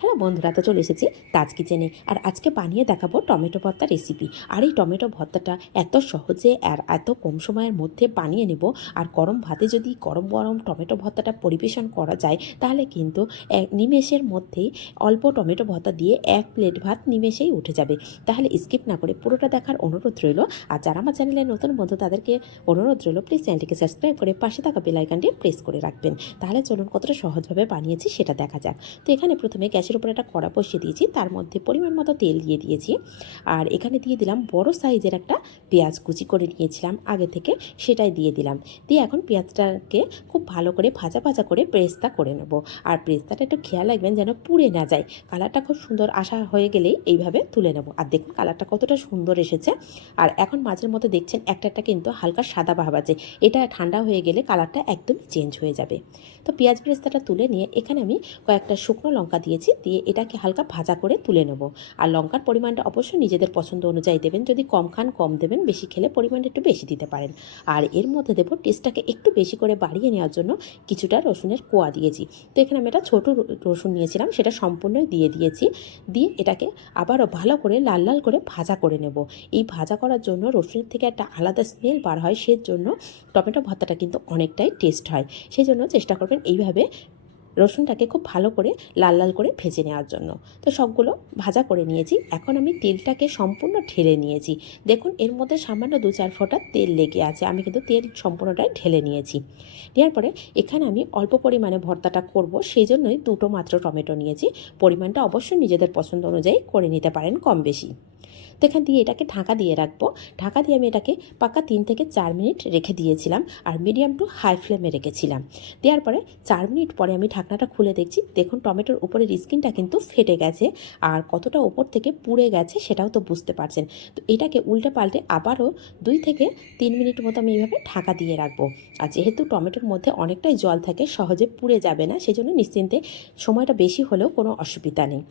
Hello বন্ধুরা, তো চলে এসেছি তাজ কিচেনে আর আজকে বানিয়ে দেখাবো টমেটো ভর্তা রেসিপি আর এই টমেটো ভর্তাটা এত সহজে আর এত কম সময়ের মধ্যে বানিয়ে নেব। আর গরম ভাতে যদি গরম গরম টমেটো ভর্তাটা পরিবেশন করা যায়, তাহলে কিন্তু এক নিমেষের মধ্যেই অল্প টমেটো ভর্তা দিয়ে এক প্লেট ভাত নিমেষেই উঠে যাবে। তাহলে স্কিপ না করে পুরোটা দেখার অনুরোধ রইল। আর যারা আমার চ্যানেলে নতুন বন্ধু, তাদেরকে অনুরোধ রইল প্লিজ চ্যানেলটিকে সাবস্ক্রাইব করে পাশে থাকা বেলাইকানটি প্রেস করে রাখবেন। তাহলে চলুন কতটা সহজভাবে বানিয়েছি সেটা দেখা যাক। তো এখানে প্রথমে গ্যাসের উপরে একটা কড়া বসিয়ে দিয়েছি। তার মধ্যে পরিমাণ মতো তেল দিয়ে দিয়েছি। আর এখানে দিয়ে দিলাম বড় সাইজের একটা পেঁয়াজ কুচি করে নিয়েছিলাম আগে থেকে, সেটাই দিয়ে দিলাম। দিয়ে এখন পেঁয়াজটাকে খুব ভালো করে ভাজা ভাজা করে প্রেস্তা করে নেব। আর প্রেস্তাটা একটু খেয়াল রাখবেন যেন পুড়ে না যায়। কালারটা খুব সুন্দর আসা হয়ে গেলেই এইভাবে তুলে নেব। আর দেখুন কালারটা কতটা সুন্দর এসেছে। আর এখন মাঝের মধ্যে দেখছেন একটা একটা কিন্তু হালকা সাদা ভাব আছে। এটা ঠান্ডা হয়ে গেলে কালারটা একদমই চেঞ্জ হয়ে যাবে। তো পেঁয়াজ ব্রেস্তাটা তুলে নিয়ে এখানে আমি কয়েকটা শুকনো লঙ্কা দিয়েছি। দিয়ে এটাকে হালকা ভাজা করে তুলে নেব। আর লঙ্কার পরিমাণটা অবশ্যই নিজেদের পছন্দ অনুযায়ী দেবেন। যদি কম খান, কম দেবেন। বেশি খেলে পরিমাণটা একটু বেশি দিতে পারেন। আর এর মধ্যে দেবো টেস্টটাকে একটু বেশি করে বাড়িয়ে নেওয়ার জন্য কিছুটা রসুনের কোয়া দিয়েছি। তো এখানে আমি একটা ছোটো রসুন নিয়েছিলাম। সেটা সম্পূর্ণই দিয়ে দিয়েছি। দিয়ে এটাকে আবারও ভালো করে লাল লাল করে ভাজা করে নেব। এই ভাজা করার জন্য রসুনের থেকে একটা আলাদা স্মেল বার হয়। সেই জন্য টমেটো ভর্তাটা কিন্তু অনেকটাই টেস্ট হয়। সেই জন্য চেষ্টা করবেন এইভাবে রসুনটাকে খুব ভালো করে লাল লাল করে ভেজে নেওয়ার জন্য। তো সবগুলো ভাজা করে নিয়েছি। এখন আমি তেলটাকে সম্পূর্ণ ঢেলে নিয়েছি। দেখুন, এর মধ্যে সামান্য দু চার ফোঁটা তেল লেগে আছে। আমি কিন্তু তেল সম্পূর্ণটাই ঢেলে নিয়েছি। নেওয়ার পরে এখানে আমি অল্প পরিমাণে ভর্তাটা করব। সেই জন্যই দুটো মাত্র টমেটো নিয়েছি। পরিমাণটা অবশ্যই নিজেদের পছন্দ অনুযায়ী করে নিতে পারেন কম বেশি তো এখান দিয়ে এটাকে ঢাকা দিয়ে রাখব। ঢাকা দিয়ে আমি এটাকে পাকা তিন থেকে চার মিনিট রেখে দিয়েছিলাম আর মিডিয়াম টু হাই ফ্লেমে রেখেছিলাম। দেওয়ার পরে চার মিনিট পরে আমি ঢাকনাটা খুলে দেখছি, দেখুন টমেটোর উপরের স্কিনটা কিন্তু ফেটে গেছে আর কতটা ওপর থেকে পুড়ে গেছে সেটাও তো বুঝতে পারছেন। তো এটাকে উল্টে পাল্টে আবারও দুই থেকে তিন মিনিট মতো আমি এইভাবে ঢাকা দিয়ে রাখব। আর যেহেতু টমেটোর মধ্যে অনেকটাই জল থাকে, সহজে পুড়ে যাবে না, সেজন্য নিশ্চিন্তে সময়টা বেশি হলেও কোনো অসুবিধা নেই।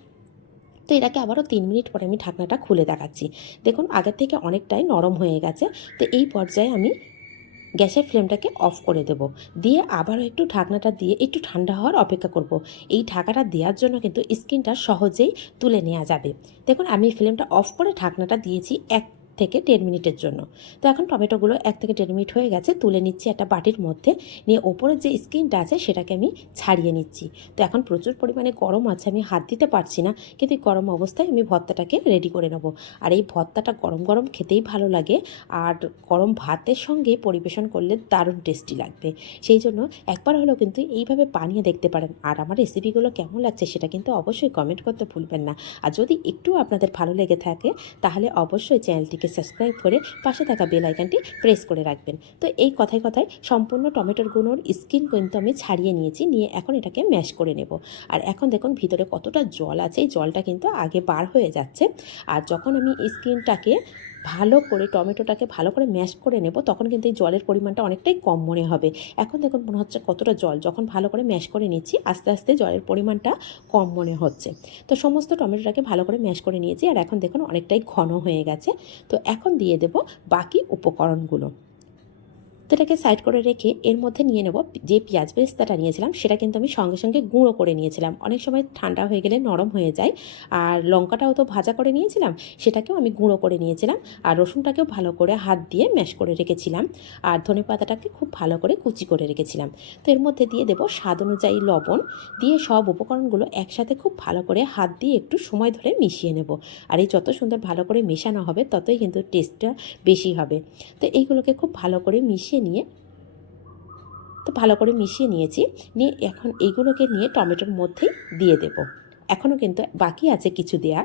তো এটাকে আবারও তিন মিনিট পরে আমি ঢাকনাটা খুলে দেখাচ্ছি। দেখুন, আগের থেকে অনেকটাই নরম হয়ে গেছে। তো এই পর্যায়ে আমি গ্যাসের ফ্লেমটাকে অফ করে দেব। দিয়ে আবারও একটু ঢাকনাটা দিয়ে একটু ঠান্ডা হওয়ার অপেক্ষা করব। এই ঢাকাটা দেওয়ার জন্য কিন্তু স্কিনটা সহজেই তুলে নেওয়া যাবে। দেখুন, আমি ফ্লেমটা অফ করে ঢাকনাটা দিয়েছি এক থেকে দেড় মিনিটের জন্য। তো এখন টমেটোগুলো এক থেকে দেড় মিনিট হয়ে গেছে, তুলে নিচ্ছি একটা বাটির মধ্যে। নিয়ে ওপরের যে স্কিনটা আছে সেটাকে আমি ছাড়িয়ে নিচ্ছি। তো এখন প্রচুর পরিমাণে গরম আছে, আমি হাত দিতে পারছি না, কিন্তু গরম অবস্থায় আমি ভর্তাটাকে রেডি করে নেব। আর এই ভর্তাটা গরম গরম খেতেই ভালো লাগে, আর গরম ভাতের সঙ্গে পরিবেশন করলে দারুণ টেস্টি লাগবে। সেই জন্য একবার হলেও কিন্তু এইভাবে বানিয়ে দেখতে পারেন। আর আমার রেসিপিগুলো কেমন লাগছে সেটা কিন্তু অবশ্যই কমেন্ট করতে ভুলবেন না। আর যদি একটু আপনাদের ভালো লেগে থাকে, তাহলে অবশ্যই চ্যানেলটিকে সাবস্ক্রাইব করে পাশে থাকা বেল আইকনটি প্রেস করে রাখবেন। তো এই কথায় কথায় সম্পূর্ণ টমেটোর গুঁড়োর স্কিন কিন্তু আমি ছাড়িয়ে নিয়েছি, নিয়ে এখন এটাকে ম্যাশ করে নেব। আর এখন দেখুন ভিতরে কতটা জল আছে, এই জলটা কিন্তু আগে বার হয়ে যাচ্ছে। আর যখন আমি স্কিনটাকে ভালো করে টমেটোটাকে ভালো করে ম্যাশ করে নেব, তখন কিন্তু এই জলের পরিমাণটা অনেকটাই কম মনে হবে। এখন দেখুন মনে হচ্ছে কতটা জল, যখন ভালো করে ম্যাশ করে নিচ্ছি, আস্তে আস্তে জলের পরিমাণটা কম মনে হচ্ছে। তো সমস্ত টমেটোটাকে ভালো করে ম্যাশ করে নিয়েছি, আর এখন দেখুন অনেকটাই ঘন হয়ে গেছে। তো এখন দিয়ে দেব বাকি উপকরণগুলো। তো এটাকে সাইড করে রেখে এর মধ্যে নিয়ে নেব যে পেঁয়াজ বেস্তাটা নিয়েছিলাম, সেটা কিন্তু আমি সঙ্গে সঙ্গে গুঁড়ো করে নিয়েছিলাম। অনেক সময় ঠান্ডা হয়ে গেলে নরম হয়ে যায়। আর লঙ্কাটাও তো ভাজা করে নিয়েছিলাম, সেটাকেও আমি গুঁড়ো করে নিয়েছিলাম। আর রসুনটাকেও ভালো করে হাত দিয়ে ম্যাশ করে রেখেছিলাম। আর ধনে পাতাটাকে খুব ভালো করে কুচি করে রেখেছিলাম। তো এর মধ্যে দিয়ে দেবো স্বাদ অনুযায়ী লবণ। দিয়ে সব উপকরণগুলো একসাথে খুব ভালো করে হাত দিয়ে একটু সময় ধরে মিশিয়ে নেব। আর এই যত সুন্দর ভালো করে মেশানো হবে, ততই কিন্তু টেস্টটা বেশি হবে। তো এইগুলোকে খুব ভালো করে মিশিয়ে নিয়ে, তো ভালো করে মিশিয়ে নিয়েছি। নিয়ে এখন এইগুলোকে নিয়ে টমেটোর মধ্যেই দিয়ে দেব। এখনও কিন্তু বাকি আছে কিছু দেয়া।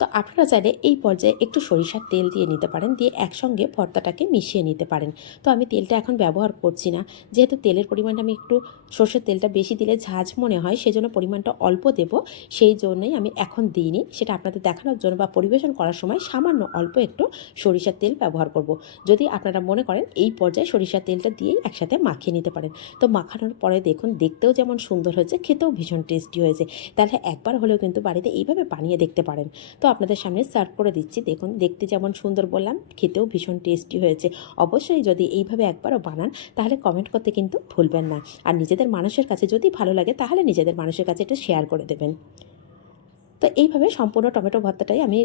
তো আপনারা চাইলে এই পর্যায়ে একটু সরিষার তেল দিয়ে নিতে পারেন, দিয়ে একসঙ্গে ভর্তাটাকে মিশিয়ে নিতে পারেন। তো আমি তেলটা এখন ব্যবহার করছি না। যেহেতু তেলের পরিমাণটা আমি একটু সর্ষের তেলটা বেশি দিলে ঝাঁঝ মনে হয়, সেজন্য পরিমাণটা অল্প দেব। সেই জন্যই আমি এখন দিইনি। সেটা আপনাদের দেখানোর জন্য বা পরিবেশন করার সময় সামান্য অল্প একটু সরিষার তেল ব্যবহার করব। যদি আপনারা মনে করেন এই পর্যায়ে সরিষার তেলটা দিয়েই একসাথে মাখিয়ে নিতে পারেন। তো মাখানোর পরে দেখুন, দেখতেও যেমন সুন্দর হয়েছে, খেতেও ভীষণ টেস্টি হয়েছে। তাহলে একবার হলেও কিন্তু বাড়িতে এইভাবে বানিয়ে দেখতে পারেন। তো আপনাদের সামনে সার্ভ করে দিচ্ছি। দেখুন, দেখতে যেমন সুন্দর বললাম, খেতেও ভীষণ টেস্টি হয়েছে। অবশ্যই যদি এইভাবে একবারও বানান, তাহলে কমেন্ট করতে কিন্তু ভুলবেন না। আর নিজেদের মানুষের কাছে যদি ভালো লাগে, তাহলে নিজেদের মানুষের কাছে এটা শেয়ার করে দেবেন। তো এইভাবে সম্পূর্ণ টমেটো ভর্তাটাই আমি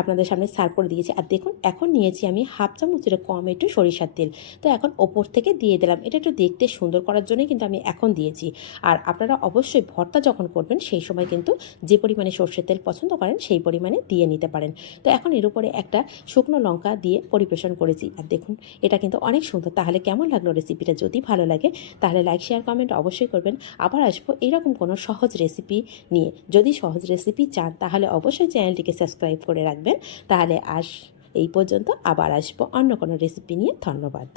আপনাদের সামনে সার্ভ করে দিয়েছি। আর দেখুন, এখন নিয়েছি আমি হাফ চামচের কম একটু সরিষার তেল। তো এখন ওপর থেকে দিয়ে দিলাম। এটা একটু দেখতে সুন্দর করার জন্যই কিন্তু আমি এখন দিয়েছি। আর আপনারা অবশ্যই ভর্তা যখন করবেন, সেই সময় কিন্তু যে পরিমাণে সর্ষের তেল পছন্দ করেন, সেই পরিমাণে দিয়ে নিতে পারেন। তো এখন এর উপরে একটা শুকনো লঙ্কা দিয়ে পরিবেশন করেছি। আর দেখুন, এটা কিন্তু অনেক সুন্দর। তাহলে কেমন লাগল রেসিপিটা যদি ভালো লাগে, তাহলে লাইক শেয়ার কমেন্ট অবশ্যই করবেন। আবার আসব এরকম কোনো সহজ রেসিপি নিয়ে। যদি সহজ রেসিপি চান, তাহলে অবশ্যই চ্যানেলটিকে সাবস্ক্রাইব করে রাখবেন। তাহলে আস এই পর্যন্ত, আবার আসব অন্য কোনো রেসিপি নিয়ে। ধন্যবাদ।